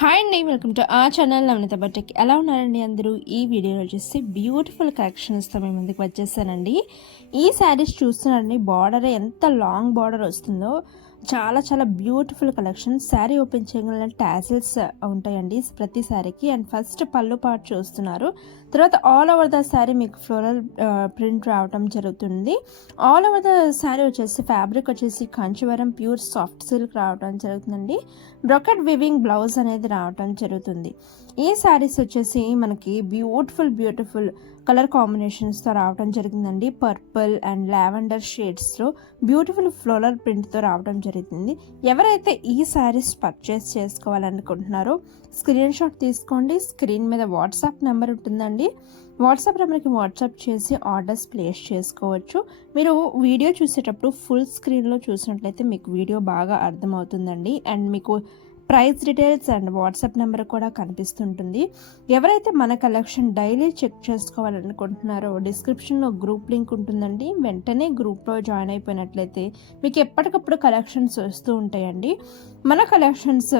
Hi అండి, welcome to ఆ channel నవనీత బట్టకి. ఎలా ఉన్నారండి అందరూ? ఈ వీడియోలో వచ్చేసి బ్యూటిఫుల్ కలెక్షన్స్తో మేము ముందుకు వచ్చేసానండి. ఈ శారీస్ చూస్తున్నారండి, బార్డర్ ఎంత లాంగ్ బార్డర్ వస్తుందో, చాలా చాలా బ్యూటిఫుల్ కలెక్షన్. శారీ ఓపెన్ చేయగల టాసిల్స్ ఉంటాయండి ప్రతి శారీకి. అండ్ ఫస్ట్ పళ్ళు పార్ట్ చూస్తున్నారు, తర్వాత ఆల్ ఓవర్ ద శారీ మీకు ఫ్లోరల్ ప్రింట్ రావడం జరుగుతుంది. ఆల్ ఓవర్ ద శారీ వచ్చేసి ఫ్యాబ్రిక్ వచ్చేసి కాంచీవరం ప్యూర్ సాఫ్ట్ సిల్క్ రావడం జరుగుతుందండి. బ్రొకెట్ వివింగ్ బ్లౌజ్ అనేది రావడం జరుగుతుంది. ఈ శారీస్ వచ్చేసి మనకి బ్యూటిఫుల్ కలర్ కాంబినేషన్స్తో రావడం జరిగిందండి. పర్పుల్ అండ్ లావెండర్ షేడ్స్లో బ్యూటిఫుల్ ఫ్లోరల్ ప్రింట్తో రావడం జరుగుతుంది. ఎవరైతే ఈ శారీస్ పర్చేస్ చేసుకోవాలనుకుంటున్నారో స్క్రీన్ షాట్ తీసుకోండి. స్క్రీన్ మీద వాట్సాప్ నెంబర్ ఉంటుందండి. వాట్సాప్ నెంబర్కి వాట్సాప్ చేసి ఆర్డర్స్ ప్లేస్ చేసుకోవచ్చు. మీరు వీడియో చూసేటప్పుడు ఫుల్ స్క్రీన్లో చూసినట్లయితే మీకు వీడియో బాగా అర్థమవుతుందండి. అండ్ మీకు price details and WhatsApp number కూడా కనిపిస్తుంటుంది. ఎవరైతే మన కలెక్షన్ డైలీ చెక్ చేసుకోవాలనుకుంటున్నారో డిస్క్రిప్షన్లో గ్రూప్ లింక్ ఉంటుందండి. వెంటనే గ్రూప్లో జాయిన్ అయిపోయినట్లయితే మీకు ఎప్పటికప్పుడు కలెక్షన్స్ వస్తూ ఉంటాయండి. మన కలెక్షన్స్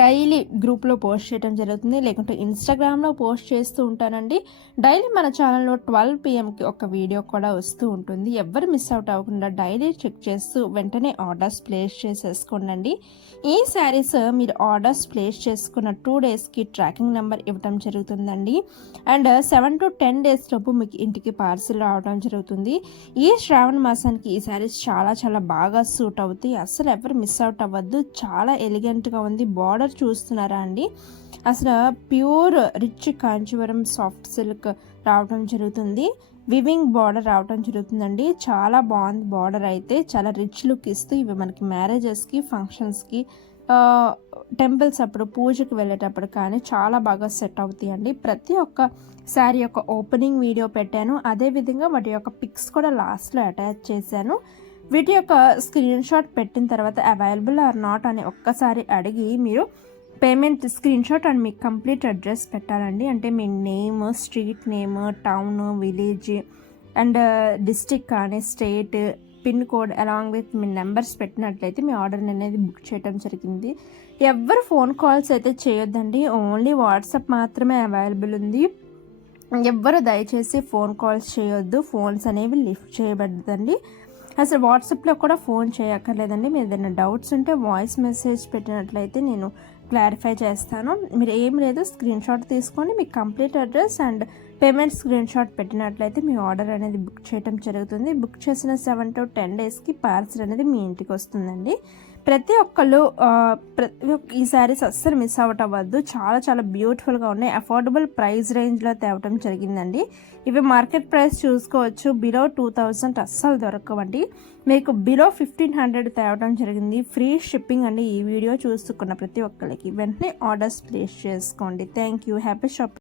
డైలీ గ్రూప్లో పోస్ట్ చేయడం జరుగుతుంది, లేకుంటే ఇన్స్టాగ్రామ్లో పోస్ట్ చేస్తూ ఉంటానండి. డైలీ మన ఛానల్లో 12 PM ఒక వీడియో కూడా వస్తూ ఉంటుంది. ఎవరు మిస్ అవుట్ అవ్వకుండా డైలీ చెక్ చేస్తూ వెంటనే ఆర్డర్స్ ప్లేస్ చేసేసుకోండి. ఈ శారీస్ మీరు ఆర్డర్స్ ప్లేస్ చేసుకున్న 2 daysకి ట్రాకింగ్ నెంబర్ ఇవ్వడం జరుగుతుందండి. అండ్ 7 to 10 days లోపు మీకు ఇంటికి పార్సిల్ రావడం జరుగుతుంది. ఈ శ్రావణ మాసానికి ఈ శారీస్ చాలా చాలా బాగా సూట్ అవుతాయి. అసలు ఎవరు మిస్ అవుట్ అవ్వద్దు. చాలా ఎలిగెంట్గా ఉంది. బార్డర్ చూస్తున్నారా అండి, అసలు pure rich Kanjeevaram soft silk రావడం జరుగుతుంది. వివింగ్ బార్డర్ రావడం జరుగుతుందండి. చాలా బాగుంది బార్డర్ అయితే, చాలా రిచ్ లుక్ ఇస్తూ ఇవి మనకి మ్యారేజెస్కి ఫంక్షన్స్కి టెంపుల్స్ అప్పుడు పూజకి వెళ్ళేటప్పుడు కానీ చాలా బాగా సెట్ అవుతాయి అండి. ప్రతి ఒక్క శారీ యొక్క ఓపెనింగ్ వీడియో పెట్టాను, అదేవిధంగా వాటి యొక్క పిక్స్ కూడా లాస్ట్లో అటాచ్ చేశాను. వీటి యొక్క స్క్రీన్ షాట్ పెట్టిన తర్వాత అవైలబుల్ ఆర్ నాట్ అని ఒక్కసారి అడిగి మీరు పేమెంట్ స్క్రీన్ షాట్ అండ్ మీకు కంప్లీట్ అడ్రస్ పెట్టాలండి. అంటే మీ name, street name, town, village and district కానీ state, pin code along with మీ నెంబర్స్ పెట్టినట్లయితే మీ ఆర్డర్ అనేది బుక్ చేయడం జరిగింది. ఎవరు ఫోన్ కాల్స్ అయితే చేయొద్దండి, ఓన్లీ వాట్సాప్ మాత్రమే అవైలబుల్ ఉంది. ఎవ్వరు దయచేసి ఫోన్ కాల్స్ చేయొద్దు, ఫోన్స్ అనేవి లిఫ్ట్ చేయబడదండి. అసలు వాట్సాప్లో కూడా ఫోన్ చేయక్కర్లేదండి. మీరు ఏదైనా డౌట్స్ ఉంటే వాయిస్ మెసేజ్ పెట్టినట్లయితే నేను క్లారిఫై చేస్తాను. మీరు ఏం లేదు, స్క్రీన్ షాట్ తీసుకొని మీ complete address and payment screenshot పెట్టినట్లయితే మీ ఆర్డర్ అనేది బుక్ చేయడం జరుగుతుంది. బుక్ చేసిన 7 to 10 daysకి పార్సల్ అనేది మీ ఇంటికి వస్తుందండి. ప్రతి ఒక్కళ్ళు ఈ శారీస్ అస్సలు మిస్ అవ్వద్దు. చాలా చాలా బ్యూటిఫుల్గా ఉన్నాయి. అఫోర్డబుల్ ప్రైస్ రేంజ్లో తేవటం జరిగిందండి. ఇవి మార్కెట్ ప్రైస్ చూసుకోవచ్చు, బిలో 2000 అస్సలు దొరకవండి. మీకు బిలో 1500 తేవటం జరిగింది. ఫ్రీ షిప్పింగ్ అండి. ఈ వీడియో చూసుకున్న ప్రతి ఒక్కరికి వెంటనే ఆర్డర్స్ ప్లేస్ చేసుకోండి. Thank you. Happy shopping.